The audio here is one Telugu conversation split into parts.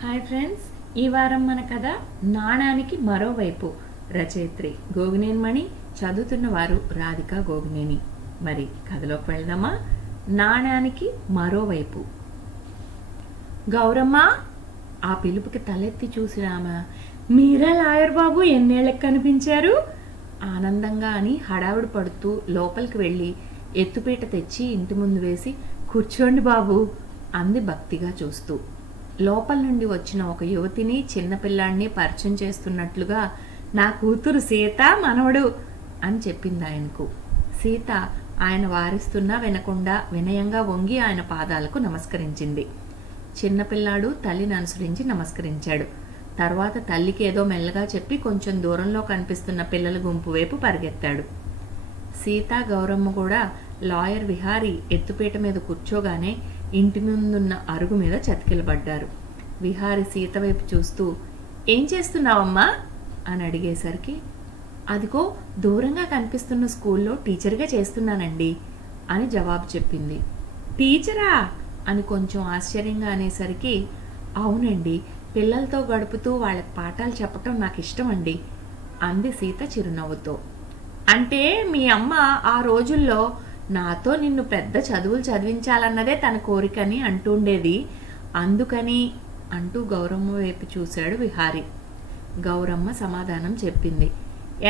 హాయ్ ఫ్రెండ్స్, ఈ వారం మన కథ నాణానికి మరోవైపు. రచయిత్రి గోగినేని మణి, చదువుతున్న వారు రాధిక గోగినేని. మరి కథలోకి వెళ్దామా? నాణానికి మరోవైపు. గౌరమ్మ! ఆ పిలుపుకి తలెత్తి చూసిన ఆమె, మీరా లాయర్ బాబు, ఎన్నేళ్ళకి కనిపించారు ఆనందంగా అని హడావుడి పడుతూ లోపలికి వెళ్ళి ఎత్తుపీట తెచ్చి ఇంటి ముందు వేసి, కూర్చోండి బాబు అంది భక్తిగా చూస్తూ. లోపల నుండి వచ్చిన ఒక యువతిని చిన్నపిల్లాడిని పరిచయం చేస్తున్నట్లుగా, నా కూతురు సీత, మనవడు అని చెప్పింది ఆయనకు. సీత ఆయన వారిస్తున్నా వినకుండా వినయంగా వంగి ఆయన పాదాలకు నమస్కరించింది. చిన్నపిల్లాడు తల్లిని అనుసరించి నమస్కరించాడు. తర్వాత తల్లికి ఏదో మెల్లగా చెప్పి కొంచెం దూరంలో కనిపిస్తున్న పిల్లల గుంపు వైపు పరిగెత్తాడు. సీత, గౌరమ్మ కూడా లాయర్ విహారీ ఎత్తుపీట మీద కూర్చోగానే ఇంటి ముందున్న అరుగు మీద చతికిలబడ్డారు. విహారి సీత వైపు చూస్తూ, ఏం చేస్తున్నావమ్మా అని అడిగేసరికి, అదిగో దూరంగా కనిపిస్తున్న స్కూల్లో టీచర్గా చేస్తున్నానండి అని జవాబు చెప్పింది. టీచరా అని కొంచెం ఆశ్చర్యంగా అనేసరికి, అవునండి, పిల్లలతో గడుపుతూ వాళ్ళకి పాఠాలు చెప్పటం నాకు ఇష్టమండి అంది సీత చిరునవ్వుతో. అంటే మీ అమ్మ ఆ రోజుల్లో నాతో నిన్ను పెద్ద చదువులు చదివించాలన్నదే తన కోరికని అంటుండేది, అందుకని అంటూ గౌరమ్మ వైపు చూశాడు విహారి. గౌరమ్మ సమాధానం చెప్పింది.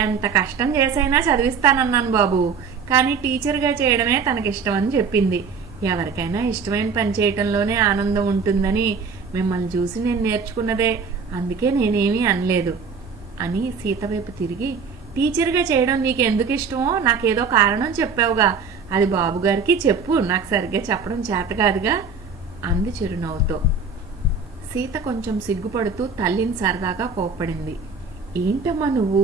ఎంత కష్టం చేసైనా చదివిస్తానన్నాను బాబు, కానీ టీచర్గా చేయడమే తనకిష్టమని చెప్పింది. ఎవరికైనా ఇష్టమైన పని చేయటంలోనే ఆనందం ఉంటుందని మిమ్మల్ని చూసి నేను నేర్చుకున్నదే, అందుకే నేనేమీ అనలేదు అని సీత వైపు తిరిగి, టీచర్గా చేయడం నీకు ఎందుకు ఇష్టమో నాకేదో కారణం చెప్పావుగా, అది బాబుగారికి చెప్పు, నాకు సరిగ్గా చెప్పడం చేత కాదుగా అంది చిరునవ్వుతో. సీత కొంచెం సిగ్గుపడుతూ తల్లిని సరదాగా కోప్పడింది. ఏంటమ్మా నువ్వు,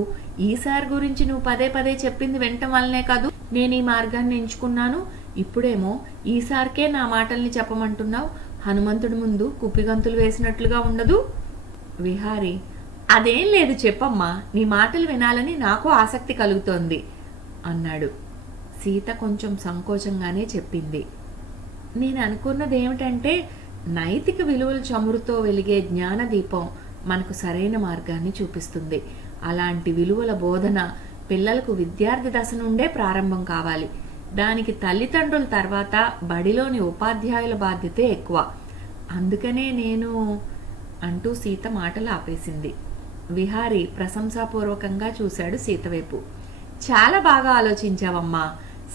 ఈసారి గురించి నువ్వు పదే పదే చెప్పింది వినటం వల్లనే కాదు నేను ఈ మార్గాన్ని ఎంచుకున్నాను, ఇప్పుడేమో ఈసారికే నా మాటల్ని చెప్పమంటున్నావు, హనుమంతుడి ముందు కుప్పిగంతులు వేసినట్లుగా ఉండదు? విహారీ, అదేం లేదు చెప్పమ్మా, నీ మాటలు వినాలని నాకు ఆసక్తి కలుగుతోంది అన్నాడు. సీత కొంచెం సంకోచంగానే చెప్పింది. నేను అనుకున్నది ఏమిటంటే, నైతిక విలువల చమురుతో వెలిగే జ్ఞానదీపం మనకు సరైన మార్గాన్ని చూపిస్తుంది. అలాంటి విలువల బోధన పిల్లలకు విద్యార్థి దశ నుండే ప్రారంభం కావాలి. దానికి తల్లిదండ్రుల తర్వాత బడిలోని ఉపాధ్యాయుల బాధ్యతే ఎక్కువ. అందుకనే నేను అంటూ సీత మాటలు ఆపేసింది. విహారీ ప్రశంసాపూర్వకంగా చూశాడు సీత వైపు. చాలా బాగా ఆలోచించావమ్మా,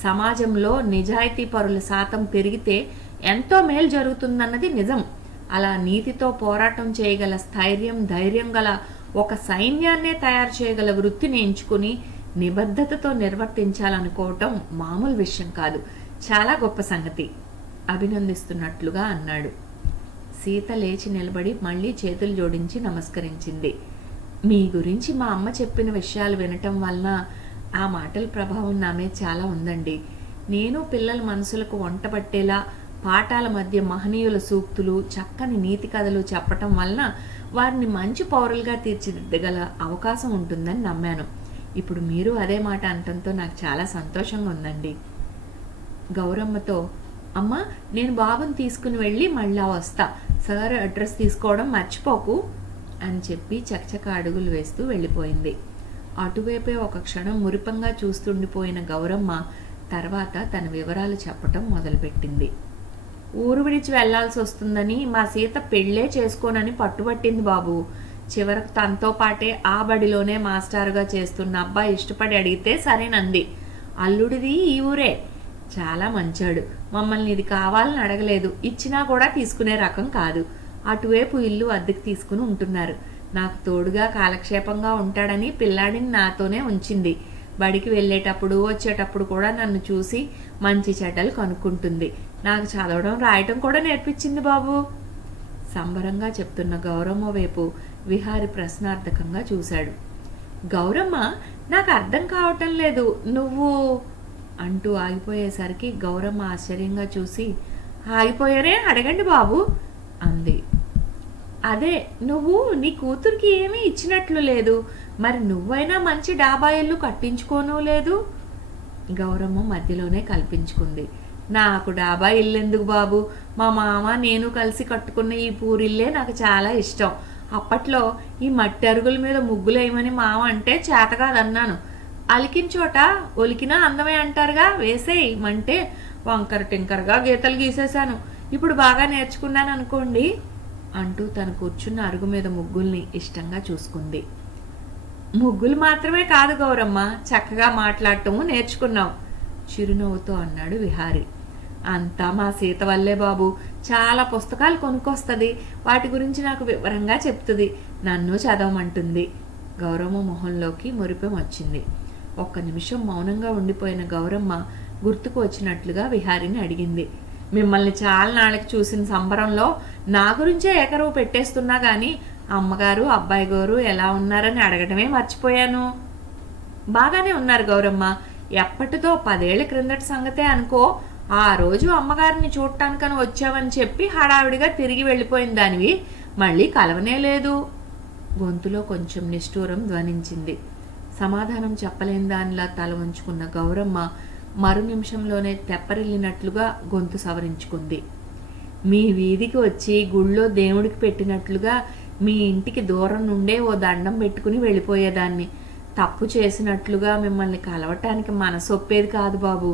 సమాజంలో నిజాయితీ పరుల శాతం పెరిగితే ఎంతో మేలు జరుగుతుందన్నది నిజం. అలా నీతితో పోరాటం చేయగల స్థైర్యం, ధైర్యం గల ఒక సైన్యాన్నే తయారు చేయగల వృత్తిని ఎంచుకుని నిబద్ధతతో నిర్వర్తించాలనుకోవటం మామూలు విషయం కాదు, చాలా గొప్ప సంగతి అభినందిస్తున్నట్లుగా అన్నాడు. సీత లేచి నిలబడి మళ్ళీ చేతులు జోడించి నమస్కరించింది. మీ గురించి మా అమ్మ చెప్పిన విషయాలు వినటం వలన ఆ మాటల ప్రభావం నా మీద చాలా ఉందండి. నేను పిల్లల మనసులకు వంట పట్టేలా పాఠాల మధ్య మహనీయుల సూక్తులు, చక్కని నీతి కథలు చెప్పటం వలన వారిని మంచి పౌరులుగా తీర్చిదిద్దగల అవకాశం ఉంటుందని నమ్మాను. ఇప్పుడు మీరు అదే మాట అనటంతో నాకు చాలా సంతోషంగా ఉందండి. గౌరమ్మతో, అమ్మ నేను బాబుని తీసుకుని వెళ్ళి మళ్ళా వస్తా, సార్ అడ్రస్ తీసుకోవడం మర్చిపోకు అని చెప్పి చకచక అడుగులు వేస్తూ వెళ్ళిపోయింది. అటువైపే ఒక క్షణం మురిపంగా చూస్తుండిపోయిన గౌరమ్మ తర్వాత తన వివరాలు చెప్పటం మొదలుపెట్టింది. ఊరు విడిచి వెళ్లాల్సి వస్తుందని మా సీత పెళ్ళే చేసుకోనని పట్టుబట్టింది బాబు. చివరకు తనతో పాటే ఆ బడిలోనే మాస్టారుగా చేస్తున్న అబ్బాయి ఇష్టపడి అడిగితే సరేనంది. అల్లుడిది ఈ ఊరే, చాలా మంచాడు, మమ్మల్ని ఇది కావాలని అడగలేదు, ఇచ్చినా కూడా తీసుకునే రకం కాదు. అటువైపు ఇల్లు అద్దెకు తీసుకుని ఉంటున్నారు. నాకు తోడుగా కాలక్షేపంగా ఉంటాడని పిల్లాడిని నాతోనే ఉంచింది. బడికి వెళ్ళేటప్పుడు వచ్చేటప్పుడు కూడా నన్ను చూసి మంచి చెడ్డలు కనుక్కుంటుంది. నాకు చదవడం రాయటం కూడా నేర్పించింది బాబు. సంబరంగా చెప్తున్న గౌరమ్మ వైపు విహారి ప్రశ్నార్థకంగా చూశాడు. గౌరమ్మ, నాకు అర్థం కావటం లేదు, నువ్వు అంటూ ఆగిపోయేసరికి గౌరమ్మ ఆశ్చర్యంగా చూసి, ఆగిపోయారే, అడగండి బాబు అంది. అదే, నువ్వు నీ కూతురికి ఏమీ ఇచ్చినట్లు లేదు, మరి నువ్వైనా మంచి డాబా ఇల్లు కట్టించుకోనూ లేదు. గౌరమ్మ మధ్యలోనే కల్పించుకుంది. నాకు డాబా ఇల్లెందుకు బాబు, మా మామ నేను కలిసి కట్టుకున్న ఈ పూరిల్లే నాకు చాలా ఇష్టం. అప్పట్లో ఈ మట్టి అరుగుల మీద ముగ్గులేయమని మామ అంటే చేత కాదన్నాను. అలికిన చోట ఒలికినా అందమే అంటారుగా, వేసేయమంటే వంకర టింకరగా గీతలు గీసేశాను. ఇప్పుడు బాగా నేర్చుకున్నాను అనుకోండి అంటూ తను కూర్చున్న అరుగు మీద ముగ్గుల్ని ఇష్టంగా చూసుకుంది. ముగ్గులు మాత్రమే కాదు గౌరమ్మ, చక్కగా మాట్లాడటము నేర్చుకున్నావు చిరునవ్వుతో అన్నాడు విహారి. అంతా మా సీత వల్లే బాబు. చాలా పుస్తకాలు కొనుక్కొస్తుంది, వాటి గురించి నాకు వివరంగా చెప్తుంది, నన్ను చదవమంటుంది. గౌరమ్మ మొహంలోకి మురిపెం వచ్చింది. ఒక్క నిమిషం మౌనంగా ఉండిపోయిన గౌరమ్మ గుర్తుకు వచ్చినట్లుగా విహారిని అడిగింది. మిమ్మల్ని చాలా నాళ్ళకి చూసిన సంబరంలో నా గురించే ఏకరువు పెట్టేస్తున్నా గాని అమ్మగారు అబ్బాయి గారు ఎలా ఉన్నారని అడగటమే మర్చిపోయాను. బాగానే ఉన్నారు గౌరమ్మ. ఎప్పటితో 10 ఏళ్ల క్రిందటి సంగతే అనుకో. ఆ రోజు అమ్మగారిని చూడటానికని వచ్చావని చెప్పి హడావిడిగా తిరిగి వెళ్ళిపోయిన దానివి, మళ్ళీ కలవనే లేదు. గొంతులో కొంచెం నిష్ఠూరం ధ్వనించింది. సమాధానం చెప్పలేని దానిలా తల వంచుకున్న గౌరమ్మ మరు నిమిషంలోనే తెప్పరిల్లినట్లుగా గొంతు సవరించుకుంది. మీ వీధికి వచ్చి గుళ్ళో దేవుడికి పెట్టినట్లుగా మీ ఇంటికి దూరం నుండే ఓ దండం పెట్టుకుని వెళ్ళిపోయేదాన్ని. తప్పు చేసినట్లుగా మిమ్మల్ని కలవటానికి మనసొప్పేది కాదు బాబు.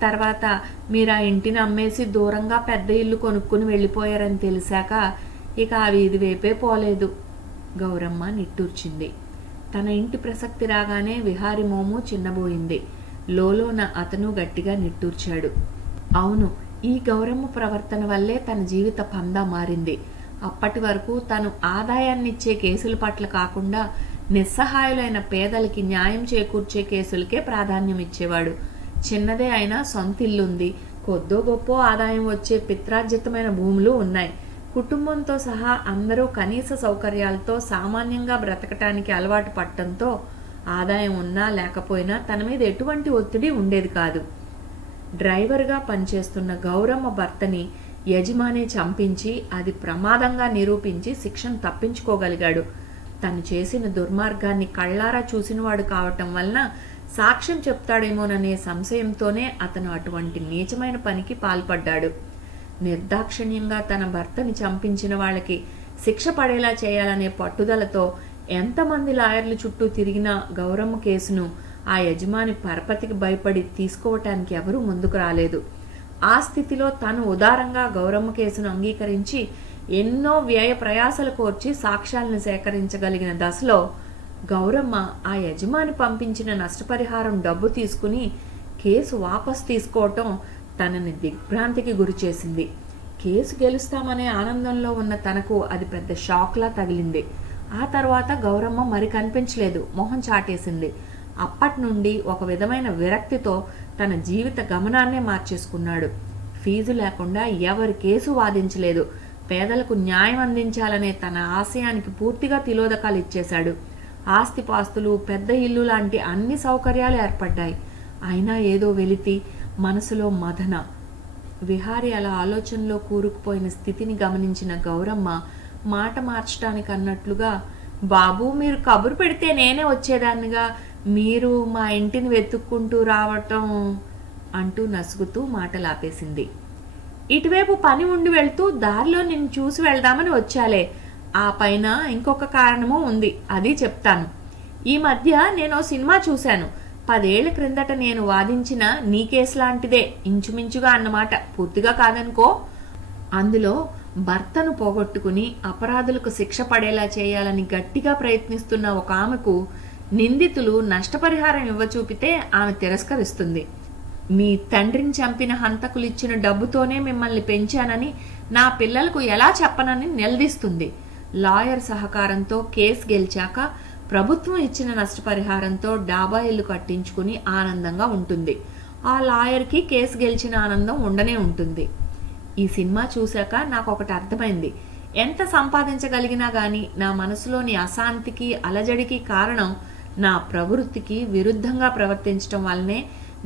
తర్వాత మీరు ఆ ఇంటిని అమ్మేసి దూరంగా పెద్ద ఇల్లు కొనుక్కుని వెళ్ళిపోయారని తెలిసాక ఇక ఆ వీధి వైపే పోలేదు. గౌరమ్మ నిట్టూర్చింది. తన ఇంటి ప్రసక్తి రాగానే విహారి మోము చిన్నబోయింది. లోలోన అతను గట్టిగా నిట్టూర్చాడు. అవును, ఈ గౌరమ్మ ప్రవర్తన వల్లే తన జీవిత పందా మారింది. అప్పటి వరకు తను ఆదాయాన్నిచ్చే కేసుల పట్ల కాకుండా నిస్సహాయులైన పేదలకి న్యాయం చేకూర్చే కేసులకే ప్రాధాన్యం ఇచ్చేవాడు. చిన్నదే అయినా సొంత ఇల్లుంది, కొద్దో గొప్ప ఆదాయం వచ్చే పిత్రార్జితమైన భూములు ఉన్నాయి. కుటుంబంతో సహా అందరూ కనీస సౌకర్యాలతో సామాన్యంగా బ్రతకటానికి అలవాటు పడటంతో ఆదాయం ఉన్నా లేకపోయినా తన మీద ఎటువంటి ఒత్తిడి ఉండేది కాదు. డ్రైవర్గా పనిచేస్తున్న గౌరమ్మ భర్తని యజమాని చంపించి అది ప్రమాదంగా నిరూపించి శిక్షను తప్పించుకోగలిగాడు. తను చేసిన దుర్మార్గాన్ని కళ్ళారా చూసినవాడు కావటం వలన సాక్ష్యం చెప్తాడేమోననే సంశయంతోనే అతను అటువంటి నీచమైన పనికి పాల్పడ్డాడు. నిర్దాక్షిణ్యంగా తన భర్తని చంపించిన వాళ్ళకి శిక్ష పడేలా చేయాలనే పట్టుదలతో ఎంతమంది లాయర్లు చుట్టూ తిరిగినా గౌరమ్మ కేసును ఆ యజమాని పరపతికి భయపడి తీసుకోవటానికి ఎవరూ ముందుకు రాలేదు. ఆ స్థితిలో తను ఉదారంగా గౌరమ్మ కేసును అంగీకరించి ఎన్నో వ్యయ ప్రయాసలు కోర్చి సాక్ష్యాలను సేకరించగలిగిన దశలో గౌరమ్మ ఆ యజమాని పంపించిన నష్టపరిహారం డబ్బు తీసుకుని కేసు వాపసు తీసుకోవటం తనని దిగ్భ్రాంతికి గురిచేసింది. కేసు గెలుస్తామనే ఆనందంలో ఉన్న తనకు అది పెద్ద షాక్లా తగిలింది. ఆ తర్వాత గౌరమ్మ మరి కనిపించలేదు, మొహం చాటేసింది. అప్పటి నుండి ఒక విధమైన విరక్తితో తన జీవిత గమనాన్నే మార్చేసుకున్నాడు. ఫీజు లేకుండా ఎవరి కేసు వాదించలేదు. పేదలకు న్యాయం అందించాలనే తన ఆశయానికి పూర్తిగా తిలోదకాలు ఇచ్చేశాడు. ఆస్తిపాస్తులు, పెద్ద ఇల్లు లాంటి అన్ని సౌకర్యాలు ఏర్పడ్డాయి. అయినా ఏదో వెలితి, మనసులో మదన. విహారి అలా ఆలోచనలో కూరుకుపోయిన స్థితిని గమనించిన గౌరమ్మ మాట మార్చడానికి అన్నట్లుగా, బాబు మీరు కబురు పెడితే నేనే వచ్చేదాన్నిగా, మీరు మా ఇంటిని వెతుక్కుంటూ రావటం అంటూ నసుగుతూ మాటలాపేసింది. ఇటువైపు పని ఉండి వెళ్తూ దారిలో నిన్ను చూసి వెళ్దామని వచ్చాలే. ఆ పైన ఇంకొక కారణమూ ఉంది, అది చెప్తాను. ఈ మధ్య నేను సినిమా చూశాను. 10 ఏళ్ల క్రిందట నేను వాదించిన నీ కేసు లాంటిదే ఇంచుమించుగా అన్నమాట, పూర్తిగా కాదనుకో. అందులో భర్తను పోగొట్టుకుని అపరాధులకు శిక్ష పడేలా చేయాలని గట్టిగా ప్రయత్నిస్తున్న ఒక ఆమెకు నిందితులు నష్టపరిహారం ఇవ్వచూపితే ఆమె తిరస్కరిస్తుంది. మీ తండ్రిని చంపిన హంతకులిచ్చిన డబ్బుతోనే మిమ్మల్ని పెంచానని నా పిల్లలకు ఎలా చెప్పనని నిలదీస్తుంది. లాయర్ సహకారంతో కేసు గెలిచాక ప్రభుత్వం ఇచ్చిన నష్టపరిహారంతో డాబా ఇల్లు కట్టించుకుని ఆనందంగా ఉంటుంది. ఆ లాయర్కి కేసు గెలిచిన ఆనందం ఉండనే ఉంటుంది. ఈ సినిమా చూశాక నాకు ఒకటి అర్థమైంది. ఎంత సంపాదించగలిగినా గాని నా మనసులోని అశాంతికి అలజడికి కారణం నా ప్రవృత్తికి విరుద్ధంగా ప్రవర్తించటం వల్లనే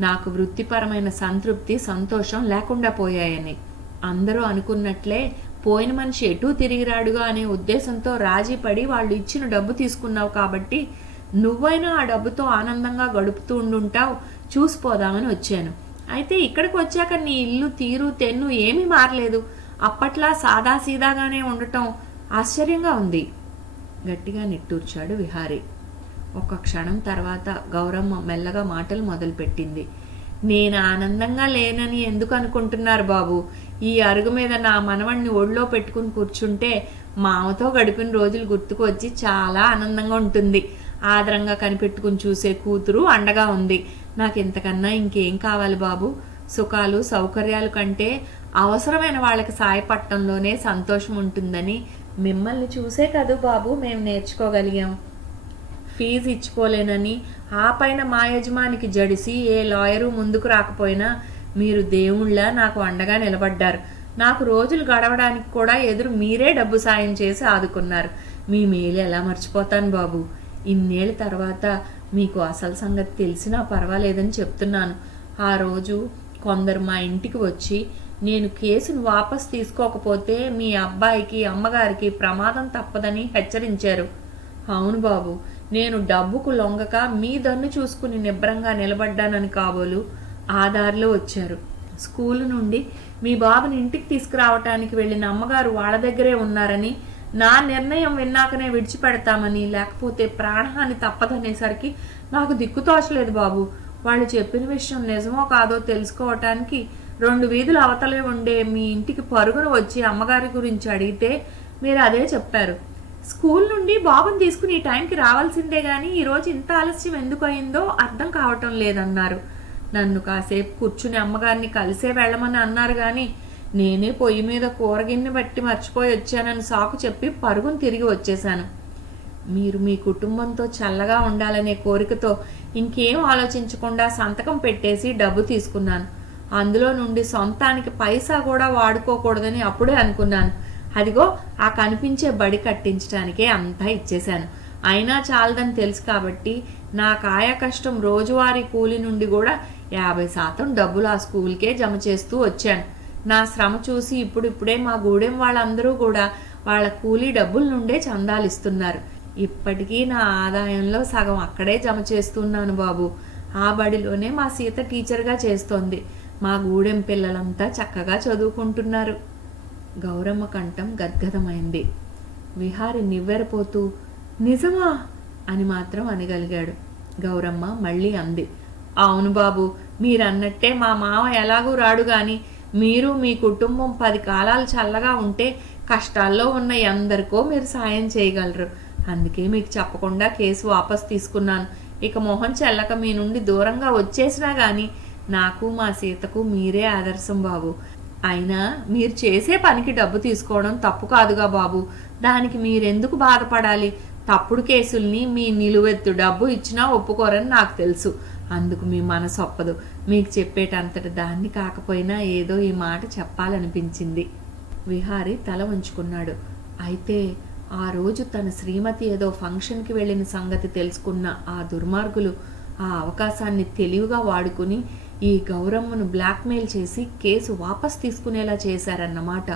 నాకు వృత్తిపరమైన సంతృప్తి, సంతోషం లేకుండా పోయాయని. అందరూ అనుకున్నట్లే పోయిన మనిషి ఎటూ తిరిగిరాడుగా అనే ఉద్దేశంతో రాజీ పడి వాళ్ళు ఇచ్చిన డబ్బు తీసుకున్నావు కాబట్టి నువ్వైనా ఆ డబ్బుతో ఆనందంగా గడుపుతూ ఉండుంటావు, చూసిపోదామని వచ్చాను. అయితే ఇక్కడికి వచ్చాక నీ ఇల్లు తీరు తెన్ను ఏమీ మారలేదు, అప్పట్లా సాదాసీదాగానే ఉండటం ఆశ్చర్యంగా ఉంది. గట్టిగా నిట్టూర్చాడు విహారీ. ఒక క్షణం తర్వాత గౌరమ్మ మెల్లగా మాటలు మొదలుపెట్టింది. నేను ఆనందంగా లేనని ఎందుకు అనుకుంటున్నారు బాబు? ఈ అరుగు మీద నా మనవణ్ణి ఒళ్ళో పెట్టుకుని కూర్చుంటే మామతో గడిపిన రోజులు గుర్తుకు వచ్చి చాలా ఆనందంగా ఉంటుంది. ఆదరంగా కనిపెట్టుకుని చూసే కూతురు అండగా ఉంది. నాకు ఇంతకన్నా ఇంకేం కావాలి బాబు? సుఖాలు సౌకర్యాలు కంటే అవసరమైన వాళ్ళకి సాయపడటంలోనే సంతోషం ఉంటుందని మిమ్మల్ని చూసే కదూ బాబు మేము నేర్చుకోగలిగాం. ఫీజు ఇచ్చుకోలేనని ఆ పైన మా యజమానికి జడిసి ఏ లాయరు ముందుకు రాకపోయినా మీరు దేవుళ్ళ నాకు అండగా నిలబడ్డారు. నాకు రోజులు గడవడానికి కూడా ఎదురు మీరే డబ్బు సాయం చేసి ఆదుకున్నారు. మీ మేలు ఎలా మర్చిపోతాను బాబు? ఇన్నేళ్ళ తర్వాత మీకు అసలు సంగతి తెలిసినా పర్వాలేదని చెప్తున్నాను. ఆ రోజు కొందరు మా ఇంటికి వచ్చి నేను కేసును వాపస్ తీసుకోకపోతే మీ అబ్బాయికి అమ్మగారికి ప్రమాదం తప్పదని హెచ్చరించారు. అవును బాబు, నేను డబ్బుకు లొంగక మీ దన్ను చూసుకుని నిబ్రంగా నిలబడ్డానని కాబోలు ఆ దారిలో వచ్చారు. స్కూలు నుండి మీ బాబుని ఇంటికి తీసుకురావటానికి వెళ్ళిన అమ్మగారు వాళ్ళ దగ్గరే ఉన్నారని, నా నిర్ణయం విన్నాకనే విడిచిపెడతామని, లేకపోతే ప్రాణహాని తప్పదనేసరికి నాకు దిక్కుతోచలేదు బాబు. వాళ్ళు చెప్పిన విషయం నిజమో కాదో తెలుసుకోవటానికి 2 వీధులు అవతలే ఉండే మీ ఇంటికి పరుగున వచ్చి అమ్మగారి గురించి అడిగితే మీరు అదే చెప్పారు. స్కూల్ నుండి బాబుని తీసుకుని ఈ టైంకి రావాల్సిందే గాని ఈరోజు ఇంత ఆలస్యం ఎందుకు అయిందో అర్థం కావటం లేదన్నారు. నన్ను కాసేపు కూర్చుని అమ్మగారిని కలిసే వెళ్ళమని అన్నారు గాని నేనే పొయ్యి మీద కూరగిన్నె బట్టి మర్చిపోయి వచ్చానని సాకు చెప్పి పరుగును తిరిగి వచ్చేశాను. మీరు మీ కుటుంబంతో చల్లగా ఉండాలనే కోరికతో ఇంకేం ఆలోచించకుండా సంతకం పెట్టేసి డబ్బు తీసుకున్నాను. అందులో నుండి సొంతానికి పైసా కూడా వాడుకోకూడదని అప్పుడే అనుకున్నాను. అదిగో ఆ కనిపించే బడి కట్టించడానికే అంతా ఇచ్చేశాను. అయినా చాలదని తెలుసు కాబట్టి నా కాయ కష్టం రోజువారీ కూలి నుండి కూడా 50% డబ్బులు ఆ స్కూల్కే జమ చేస్తూ వచ్చాను. నా శ్రమ చూసి ఇప్పుడిప్పుడే మా గూడెం వాళ్ళందరూ కూడా వాళ్ళ కూలీ డబ్బుల నుండే చందాలిస్తున్నారు. ఇప్పటికీ నా ఆదాయంలో సగం అక్కడే జమ చేస్తున్నాను బాబు. ఆ బడిలోనే మా సీత టీచర్గా చేస్తోంది. మా గూడెం పిల్లలంతా చక్కగా చదువుకుంటున్నారు. గౌరమ్మ కంఠం గద్గదమైంది. విహారి నివ్వెరపోతూ నిజమా అని మాత్రం అనగలిగాడు. గౌరమ్మ మళ్ళీ అంది, అవును బాబు, మీరన్నట్టే మా మామ ఎలాగూ రాడు గాని మీరు మీ కుటుంబం 10 కాలాలు చల్లగా ఉంటే కష్టాల్లో ఉన్న ఎందరికో మీరు సాయం చేయగలరు. అందుకే మీకు చెప్పకుండా కేసు వాపస్ తీసుకున్నాను. ఇక మొహం చెల్లక మీ నుండి దూరంగా వచ్చేసినా గాని నాకు మా సీతకు మీరే ఆదర్శం బాబు. అయినా మీరు చేసే పనికి డబ్బు తీసుకోవడం తప్పు కాదుగా బాబు. దానికి మీరెందుకు బాధపడాలి? తప్పుడు కేసుల్ని మీ నిలువెత్తు డబ్బు ఇచ్చినా ఒప్పుకోరని నాకు తెలుసు. అందుకు మీ మనసు ఒప్పదు. మీకు చెప్పేటంతటి దాన్ని కాకపోయినా ఏదో ఈ మాట చెప్పాలనిపించింది. విహారి తల వంచుకున్నాడు. అయితే ఆ రోజు తన శ్రీమతి ఏదో ఫంక్షన్కి వెళ్ళిన సంగతి తెలుసుకున్న ఆ దుర్మార్గులు ఆ అవకాశాన్ని తెలివిగా వాడుకుని ఈ గౌరమ్మను బ్లాక్మెయిల్ చేసి కేసు వాపస్ తీసుకునేలా చేశారన్నమాట.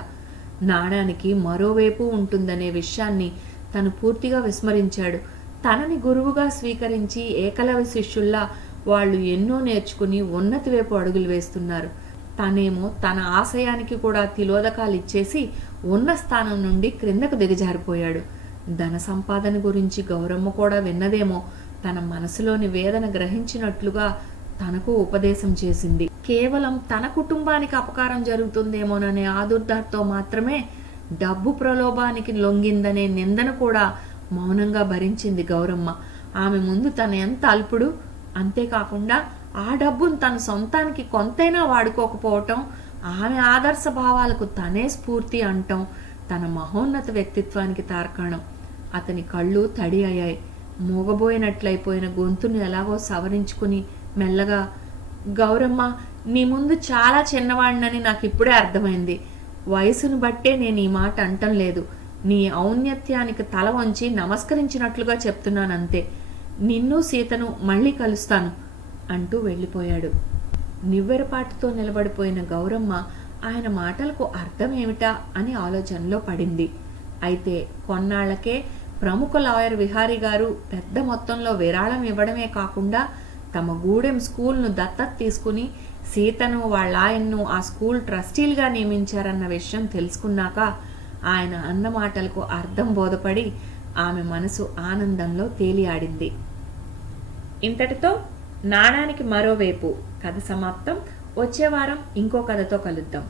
నాణానికి మరోవైపు ఉంటుందనే విషయాన్ని తను పూర్తిగా విస్మరించాడు. తనని గురువుగా స్వీకరించి ఏకలవ్య శిష్యుల్లా వాళ్ళు ఎన్నో నేర్చుకుని ఉన్నతి వైపు అడుగులు వేస్తున్నారు. తనేమో తన ఆశయానికి కూడా తిలోదకాలు ఇచ్చేసి ఉన్న స్థానం నుండి క్రిందకు దిగజారిపోయాడు. ధన సంపాదన గురించి గౌరమ్మ కూడా విన్నదేమో. తన మనసులోని వేదన గ్రహించినట్లుగా తనకు ఉపదేశం చేసింది. కేవలం తన కుటుంబానికి అపకారం జరుగుతుందేమోననే ఆదుర్దాతో మాత్రమే డబ్బు ప్రలోభానికి లొంగిందనే నిందను కూడా మౌనంగా భరించింది గౌరమ్మ. ఆమె ముందు తను ఎంత అల్పుడు. అంతేకాకుండా ఆ డబ్బును తన సొంతానికి కొంతైనా వాడుకోకపోవటం, ఆమె ఆదర్శ భావాలకు తనే స్ఫూర్తి అంటం తన మహోన్నత వ్యక్తిత్వానికి తార్కాణం. అతని కళ్ళు తడి అయ్యాయి. మూగబోయినట్లయిపోయిన గొంతును ఎలాగో సవరించుకుని మెల్లగా, గౌరమ్మ, నీ ముందు చాలా చిన్నవాడినని నాకు ఇప్పుడే అర్థమైంది. వయసును బట్టే నేను ఈ మాట అంటం లేదు. నీ ఔన్నత్యానికి తల వంచి నమస్కరించినట్లుగా చెప్తున్నానంతే. నిన్ను సీతను మళ్ళీ కలుస్తాను అంటూ వెళ్ళిపోయాడు. నివ్వెరపాటుతో నిలబడిపోయిన గౌరమ్మ ఆయన మాటలకు అర్థం ఏమిటా అని ఆలోచనలో పడింది. అయితే కొన్నాళ్లకే ప్రముఖ లాయర్ విహారీ గారు పెద్ద మొత్తంలో విరాళం ఇవ్వడమే కాకుండా తమ గూడెం స్కూల్ను దత్తత తీసుకుని సీతను వాళ్ళ ఆయన్ను ఆ స్కూల్ ట్రస్టీలుగా నియమించారన్న విషయం తెలుసుకున్నాక ఆయన అన్న మాటలకు అర్థం బోధపడి ఆమె మనసు ఆనందంలో తేలియాడింది. ఇంతటితో నాణానికి మరోవైపు కథ సమాప్తం. వచ్చే వారం ఇంకో కథతో కలుద్దాం.